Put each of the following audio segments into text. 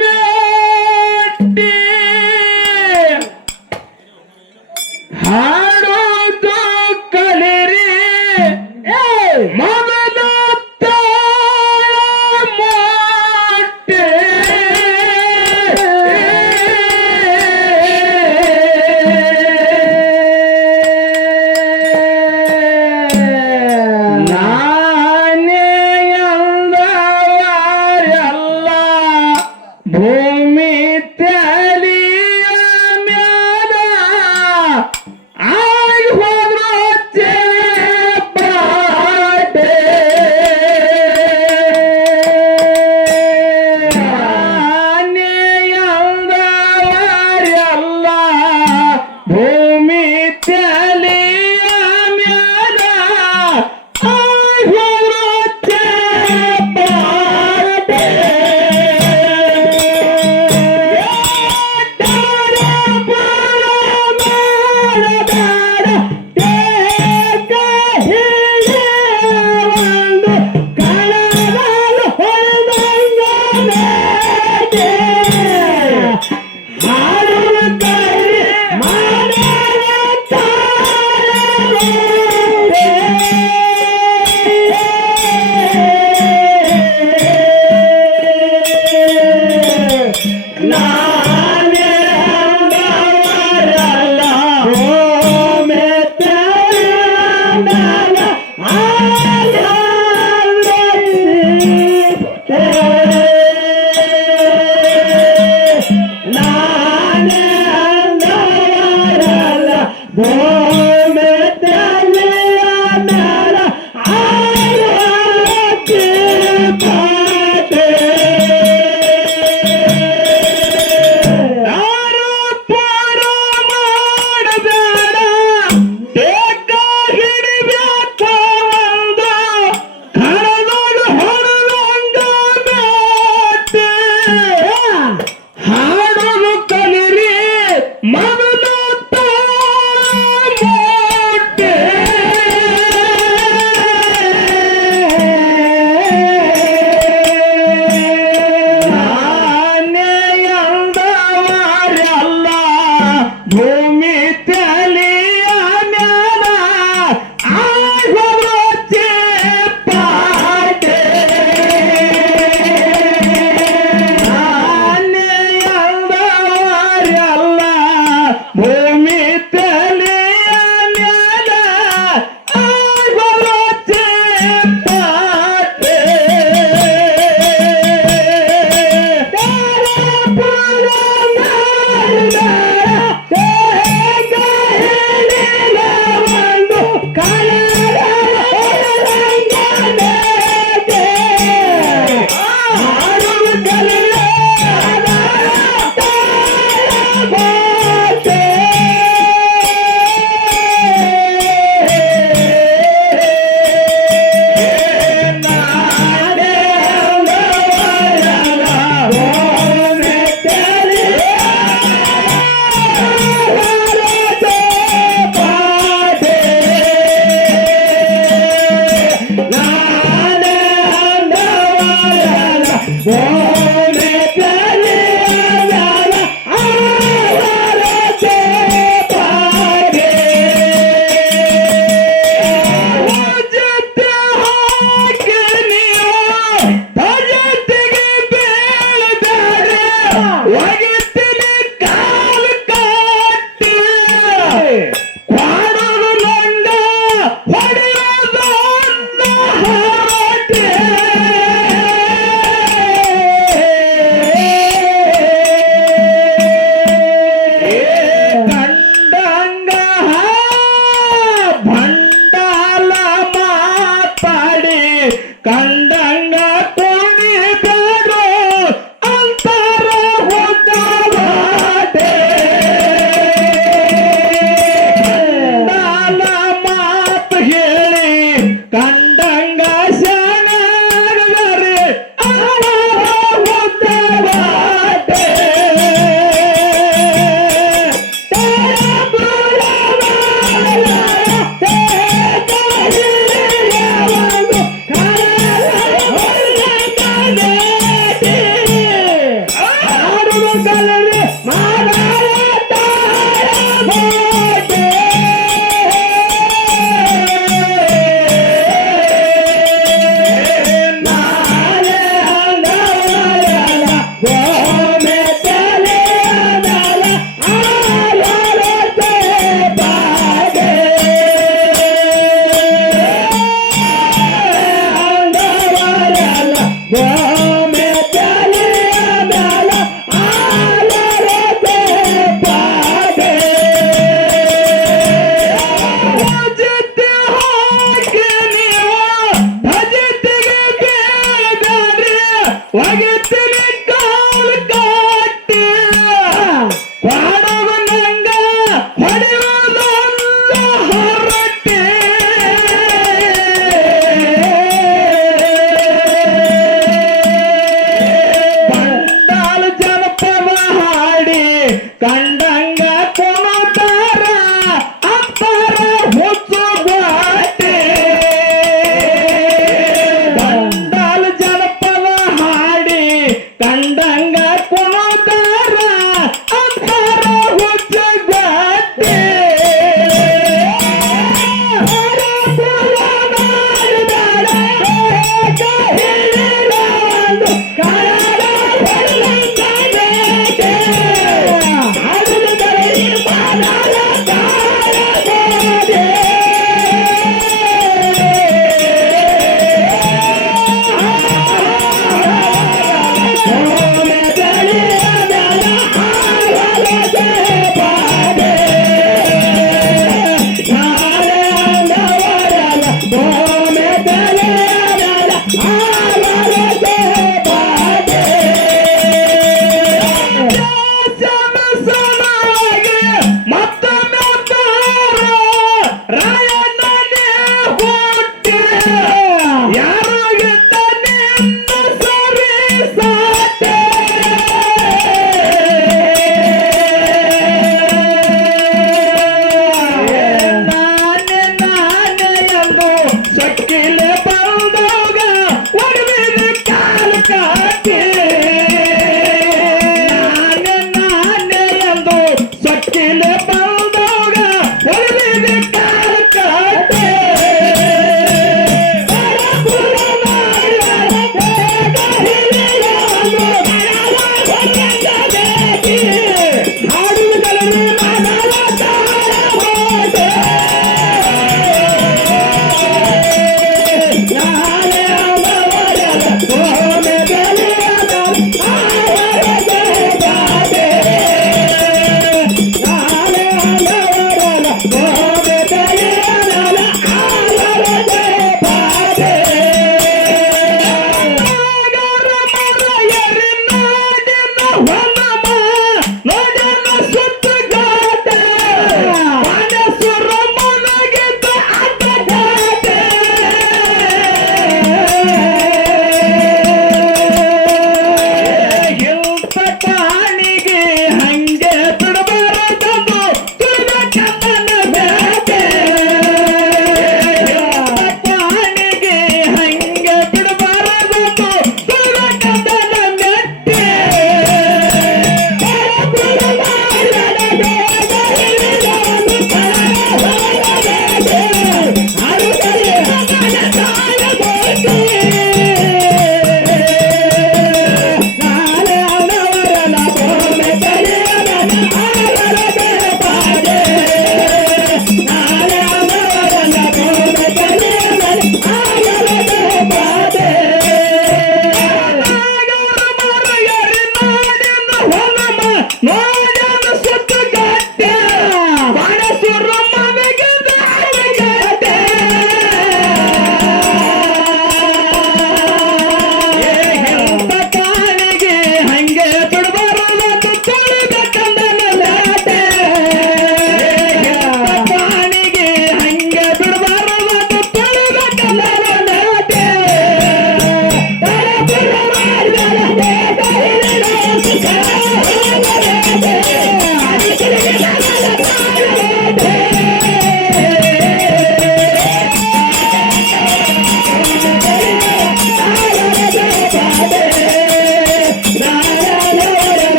ಮೆಟ್ಟಿ ಹಾಡೋದು ಕಲಿರಿ ಏ ತಾಳ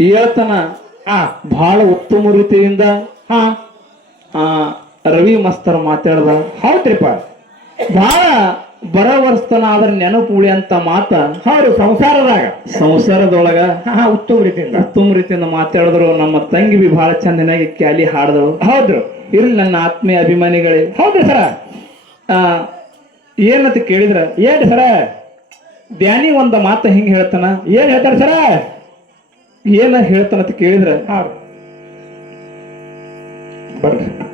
ಹೇಳ್ತಾನ ಆ ಬಹಳ ಉತ್ತಮ ರೀತಿಯಿಂದ ಹಾ ರವಿ ಮಸ್ತರ್ ಮಾತಾಡ್ದ. ಹೌದ್ರಿಪ್ಪ. ಬಹಳ ಬರವರ್ಸ್ತನ ಆದ್ರೆ ನೆನಪು ಉಳಿ ಅಂತ ಮಾತ ಹೌದು ಸಂಸಾರದಾಗ. ಸಂಸಾರದೊಳಗ? ಹಾ ಉತ್ತಮ ರೀತಿಯಿಂದ. ಉತ್ತಮ ರೀತಿಯಿಂದ ಮಾತಾಡಿದ್ರು. ನಮ್ಮ ತಂಗಿ ಬಿ ಬಹಳ ಚಂದನಾಗಿ ಕ್ಯಾಲಿ ಹಾಡಿದಳು. ಹೌದ್ರು ಇರ್ಲಿ ನನ್ನ ಆತ್ಮೀಯ ಅಭಿಮಾನಿಗಳೇ. ಹೌದು ಸರ. ಆ ಏನಂತ ಕೇಳಿದ್ರ? ಏನ್ ಸರ? ಧ್ಯಾನಿ ಒಂದ ಮಾತ ಹಿಂಗ್ ಹೇಳ್ತಾನ? ಏನ್ ಹೇಳ್ತಾರ ಸರ? ಏನ ಹೇಳ್ತಾನಂತ ಕೇಳಿದ್ರ ಹೌದು ಬರ್ರಿ.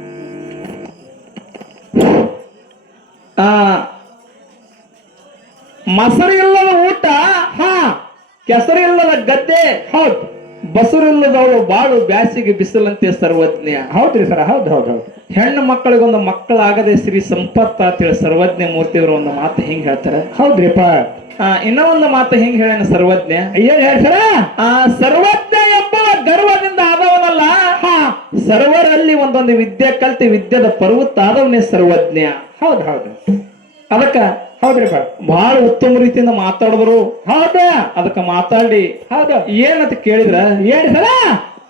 ಆ, ಮೊಸರಿಲ್ಲದ ಊಟ, ಹಾ, ಕೆಸರಿಲ್ಲದ ಗದ್ದೆ, ಹೌದು. ಬಸರಿಲ್ಲದವಳು ಬಾಳು ಬ್ಯಾಸಿಗೆ ಬಿಸಿಲಂತೆ ಸರ್ವಜ್ಞ. ಹೌದ್ರಿ ಸರ್, ಹೌದು ಹೌದು ಹೌದು. ಹೆಣ್ಣು ಮಕ್ಕಳಿಗೊಂದು ಮಕ್ಕಳಾಗದೆ ಸಿರಿ ಸಂಪತ್ತ ಅಂತೇಳಿ ಸರ್ವಜ್ಞ ಮೂರ್ತಿಯವರು ಒಂದು ಮಾತು ಹಿಂಗ್ ಹೇಳ್ತಾರೆ? ಹೌದ್ರಿಪ್ಪ. ಇನ್ನೂ ಒಂದು ಮಾತು ಹಿಂಗ್ ಹೇಳ ಸರ್ವಜ್ಞ? ಅಯ್ಯೋ ಹೇಳಿ ಸರ? ಆ ಸರ್ವಜ್ಞ ಎಂಬ ಗರ್ವದಿಂದ ಆದವನಲ್ಲ? ಹಾ. ಸರ್ವರಲ್ಲಿ ಒಂದೊಂದು ವಿದ್ಯೆ ಕಲ್ತಿ ವಿದ್ಯೆದ ಪರ್ವತ ಆದವನೇ ಸರ್ವಜ್ಞ. ಹೌದು ಹೌದು. ಅದಕ್ಕ ಹೌದ್ರಿ ಬಹಳ ಉತ್ತಮ ರೀತಿಯಿಂದ ಮಾತಾಡಿದ್ರು. ಹೌದ. ಅದಕ್ಕ ಮಾತಾಡಿ. ಹೌದ. ಏನಂತ ಕೇಳಿದ್ರ? ಏನ್ ಸರ?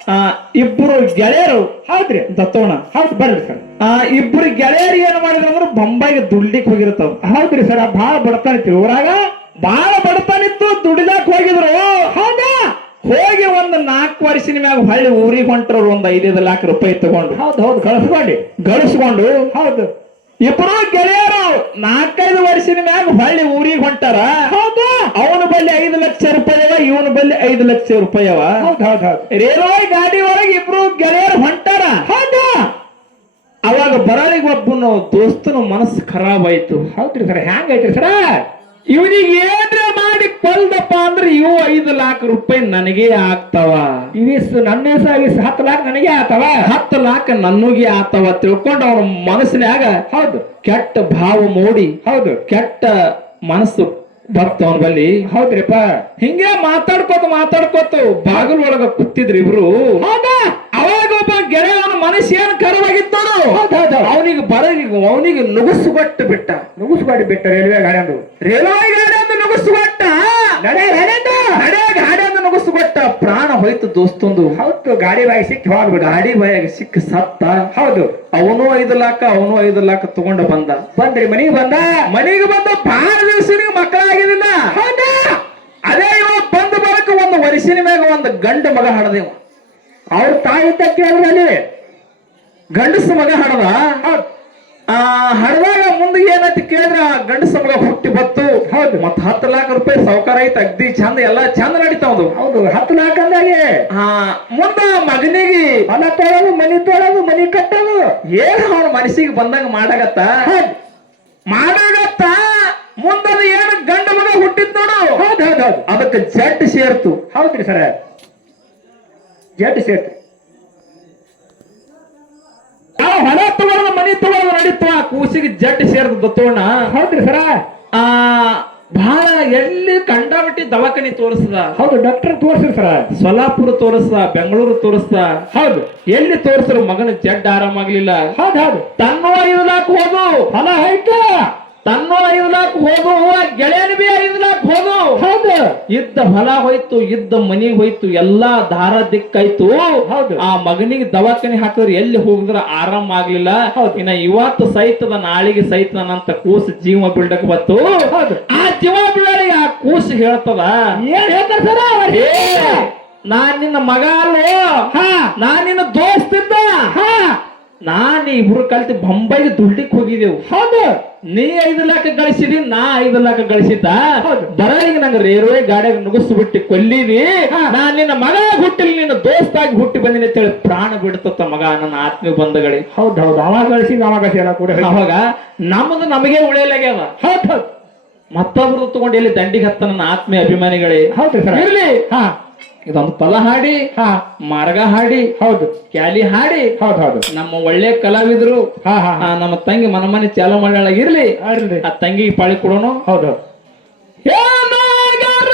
ಆ ಇಬ್ರು ಗೆಳೆಯರು. ಹೌದ್ರಿ ದತ್ತೋಣ. ಹೌದು ಬರ್ರಿ ಸರ್. ಆ ಇಬ್ರು ಗೆಳೆಯರು ಏನ್ ಮಾಡಿದ್ರು ಅಂದ್ರೆ ಬೊಂಬಾಯಿಗೆ ದುಡ್ಲಿಕ್ ಹೋಗಿರ್ತಾವ. ಹೌದ್ರಿ ಸರ ಭಾಳ ಬಡತಾನಿತ್ರಿ ಊರಾಗ. ಬಾಳ ಬಡತನಿತ್ತು ದುಡಿದಾಕ್ ಹೋಗಿದ್ರು. ಹೌದಾ? ಹೋಗಿ ಒಂದು ನಾಲ್ಕು ವರ್ಷಿನ ಮ್ಯಾಗ ಹೊಳ್ಳಿ ಊರಿಗೆ ಹೊಂಟ್ರು ಒಂದ್ ಐದೈದು ಲಾಖ ರೂಪಾಯಿ ತಗೊಂಡು. ಹೌದು ಹೌದು ಗಳಿಸ್ಕೊಂಡು. ಗಳಿಸ್ಕೊಂಡು ಹೌದು. ಇಬ್ರು ಗೆಳೆಯರು ನಾಲ್ಕೈದು ವರ್ಷದ ಮ್ಯಾಗ ಹೊಳ್ಳಿ ಊರಿಗೆ ಹೊಂಟಾರ. ಹೌದು. ಅವನ ಬಲ್ಲಿ ಐದು ಲಕ್ಷ ರೂಪಾಯಿ ಅವ ಇವನ ಬಲ್ಲಿ ಐದು ಲಕ್ಷ ರೂಪಾಯಿ ಅವ. ಹೌದು ಹೌದು ಹೌದು. ರೇಲ್ವೆ ಗಾಡಿ ಒಳಗೆ ಇಬ್ರು ಗೆಳೆಯರು ಹೊಂಟಾರ. ಹೌದು. ಅವಾಗ ಬರಲಿಗೆ ಒಬ್ಬನು ದೋಸ್ತನು ಮನಸ್ಸು ಖರಾಬ್ ಆಯ್ತು. ಹೌದ್ರಿ ಸರ್ ಹ್ಯಾಂಗ ಐತ್ರಿ ಸರ? ಇವನಿಗೆ ಏನ್ರ ಮಾಡಿ ಕೊಲ್ದಪ್ಪ ಅಂದ್ರೆ ಇವು ಐದು ಲಾಖ ರೂಪಾಯಿ ನನಗೆ ಆಗ್ತಾವ. ಇವಿಸ್ ನನ್ನ ಇವಿಸ್ ಹತ್ತು ಲಾಖ ನನಗೆ ಆತವ ಹತ್ತು ಲಾಖ ನನಗೆ ಆತವ ತಿಳ್ಕೊಂಡು ಅವನ ಮನಸ್ಸಿನಾಗ ಹೌದು. ಕೆಟ್ಟ ಭಾವ ಮೂಡಿ ಹೌದು. ಕೆಟ್ಟ ಮನಸ್ಸು ಬರ್ತಾವನ್ ಬಲ್ಲಿ. ಹೌದ್ರಿಪ್ಪ. ಹಿಂಗೆ ಮಾತಾಡ್ಕೋತ ಮಾತಾಡ್ಕೋತ ಬಾಗಿಲು ಒಳಗ ಕೂತಿದ್ರಿ ಇಬ್ರು ಹೌದಾ? ಅವಾಗ ಒಬ್ಬ ಗೆಳೆಯ ಅವನ ಮನಸ್ಸು ಏನು ಕರವಾಗಿತ್ತು ಅವನಿಗೆ ಬರ ಅವನಿಗೆ ನುಗುಸುಗಟ್ಟು ಬಿಟ್ಟ. ನುಗ್ಗಿಸ್ಕೊಡಿ ಬಿಟ್ಟ ರೈಲ್ವೆ ಗಾಡಿಯಂದು. ರೈಲ್ವೆ ಗಾಡಿಯಂದು ನುಗುಸುಗಟ್ಟ? ನಡೆ ನುಗುಸುಗೊಟ್ಟ ನಡೆ. ನಡೆದು ನಡೆ ಕೊಟ್ಟ ಅಂತ ಪ್ರಾಣ ಹೋಯ್ತು ದೋಸ್ತೊಂದು. ಹೌದು ಗಾಡಿ ಬಾಯಿ ಸಿಕ್ಕಿ ಹೋಗ್ಬಿಡ. ಗಾಡಿ ಬಾಯಾಗ ಸಿಕ್ಕ ಸತ್ತ. ಹೌದು. ಅವನು ಐದು ಲಾಖ ಅವನು ಐದು ಲಾಖ ತಗೊಂಡ ಬಂದ. ಬಂದ್ರಿ ಮನೆಗೆ ಬಂದ? ಮನೆಗೆ ಬಂದ ಬಹಳ ದಿವಸ ಮಕ್ಕಳಾಗಿದ್ದಿಲ್ಲ. ಹೌದಾ? ಅದೇ ಇವಾಗ ಬಂದ ಬರಕ ಒಂದು ವರ್ಷಿನ ಮ್ಯಾಗ ಒಂದು ಗಂಡ ಮಗ ಹಡದೇವ. ಅವ್ರ ತಾಯಿ ಇದ್ದ ಕೇಳಿದ್ರಲ್ಲಿ ಗಂಡಸ ಮಗ ಹಡದ. ಆ ಹಡದಾಗ ಮುಂದೆ ಏನಂತ ಕೇಳಿದ್ರ ಗಂಡಸ ಮಗ ಹುಟ್ಟಿ ಬತ್ತು. ಹೌದು. ಮತ್ತ ಹತ್ತು ಲಾಖ ರೂಪಾಯಿ ಸಾವುಕಾರ ಐತೆ ಅಗ್ದಿ ಚಂದ ಎಲ್ಲ ಚಂದ ನಡೀತಾವದು ಹೌದು ಹತ್ತು ಲಾಕ್ ಅಂದಾಗೆ. ಆ ಮುಂದ ಮಗನಿಗೆ ಹೊಲ ತೊಳೋದು ಮನಿ ತೊಳೋದು ಮನಿ ಕಟ್ಟೋದು. ಏನ್ ಅವನ ಮನಸ್ಸಿಗೆ ಬಂದಂಗ ಮಾಡಾಗತ್ತ? ಮಾಡಾಗತ್ತ? ಮುಂದದ ಏನ್ ಗಂಡ ಮಗ ಹುಟ್ಟಿದ್ ನೋಡು. ಹೌದು ಹೌದು ಅದಕ್ಕೆ ಜಡ್ ಸೇರ್ತು. ಹೌದ್ರಿ ಸರ. ಜಡ್ ಸೇರ್ತು. ಯಾವ ಹೊಲ ತಗೊಳ್ಳೋದು ಮನಿ ತಗೊಳ್ಳೋದು ನಡೀತು ಆ ಕೂಸಿಗೆ ಜಡ್ ಸೇರ್ದು ದತ್ತೋಣ. ಹೌದ್ರಿ ಸರ. ಆ ಬಹಳ ಎಲ್ಲಿ ಕಂಡಾಬಿಟ್ಟಿ ದವಾಖಾನಿ ತೋರಿಸ್ದ? ಹೌದು ಡಾಕ್ಟರ್ ತೋರ್ಸ್ರಿ ಸರ. ಸೊಲಾಪುರ ತೋರಿಸ್ದ ಬೆಂಗಳೂರು ತೋರಿಸ್ದ. ಹೌದು. ಎಲ್ಲಿ ತೋರಿಸ್ರು ಮಗನ ಜಡ್ ಆರಾಮಾಗ್ಲಿಲ್ಲ. ಹೌದು ಹೌದು. ತನ್ನೋ ಐದು ಲಾಖ ಹೋದು ಹೊಲ ಆಯ್ತು ತನ್ನೋ ಐದು ಲಾಖ ಹೋದು ಗೆಳೆಯನ ಬಿ ಐದು ಹೋದು ಹೌದು. ಇದ್ದ ಹೊಲ ಹೋಯ್ತು ಇದ್ದ ಮನಿ ಹೋಯ್ತು ಎಲ್ಲಾ ದಾರ ದಿಕ್ಕಾಯ್ತು. ಹೌದು. ಆ ಮಗನಿಗೆ ದವಾಖಾನೆ ಹಾಕಿದ್ರೆ ಎಲ್ಲಿ ಹೋಗಿದ್ರ ಆರಾಮ ಆಗ್ಲಿಲ್ಲ. ಹೌದು. ಇನ್ನ ಇವತ್ತು ಸೈತದ ನಾಳಿಗೆ ನನ್ನಂತ ಕೂಸು ಜೀವ ಬೀಳಕ್ ಬತ್ತು ಹೌದು. ಆ ಜೀವ ಬೀಳಲಿಗೆ ಆ ಕೂಸು ಹೇಳ್ತದ. ಏನ್ ಹೇಳ್ತಾರ ಸರ್? ನಾನ್ ನಿನ್ನ ಮಗ ಅಲ್ಲೋ. ಹಾ. ನಾನ್ ನಿನ್ನ ದೋಸ್ತಿದ್ದ. ಹಾ. ನಾನ್ ಇಬ್ರು ಕಲ್ತಿ ಬೊಂಬೈಗೆ ದುಡ್ಡಿಕ್ ಹೋಗಿದೆವು ಹೌದು. ನೀ ಐದು ಲಕ್ಷ ಗಳಿಸಿದಿ ನಾ ಐದು ಲಕ್ಷ ಗಳಿಸಿದ್ದ. ಹೌದು. ಬರಲಿಗೆ ನಂಗೆ ರೇಲ್ವೆ ಗಾಡಿಯಾಗ ನುಗ್ಗಿಸ್ಬಿಟ್ಟು ಕೊಲ್ಲಿದಿ ನಾ ನಾನ್ ನಿನ್ನ ಮಗ ಹುಟ್ಟಿಲಿ ನಿನ್ನ ದೋಸ್ತಾಗಿ ಹುಟ್ಟಿ ಬಂದಿನಿ ಅಂತೇಳಿ ಪ್ರಾಣ ಬಿಡ್ತತ್ತ ಮಗ ನನ್ನ ಆತ್ಮೀಯ ಬಂಧುಗಳಿ. ಹೌದು ಹೌದು. ಅವಾಗ ಗಳಿಸಿ ಅವಾಗ ಕೂಡ ಅವಾಗ ನಮ್ಮದು ನಮಗೆ ಉಳಿಯಲಾಗ್ಯಾವ ಹೌದು ಹೌದು. ಮತ್ತೊಬ್ರು ತಗೊಂಡು ಇಲ್ಲಿ ದಂಡಿಗೆ ಹತ್ತ ನನ್ನ ಆತ್ಮೀಯ ಅಭಿಮಾನಿಗಳೇ. ಹೌದು ಸರ್. ಇರ್ಲಿ. ಹಾ. ಇದೊಂದು ಪಲ ಹಾಡಿ ಹಾ. ಮಾರ್ಗ ಹಾಡಿ ಹೌದು. ಕ್ಯಾಲಿ ಹಾಡಿ. ಹೌದು ಹೌದು. ನಮ್ಮ ಒಳ್ಳೆ ಕಲಾವಿದರು ಹಾ ಹಾ ಹಾ. ನಮ್ಮ ತಂಗಿ ಮನ ಮನೆ ಚಾಲು ಮಾಡ್ಯಾಳ ಇರ್ಲಿ. ಆಡ್ರಿ ಆ ತಂಗಿ ಪಾಳಿ ಕೊಡೋಣ ಹೌದು. ಏನಾಗರ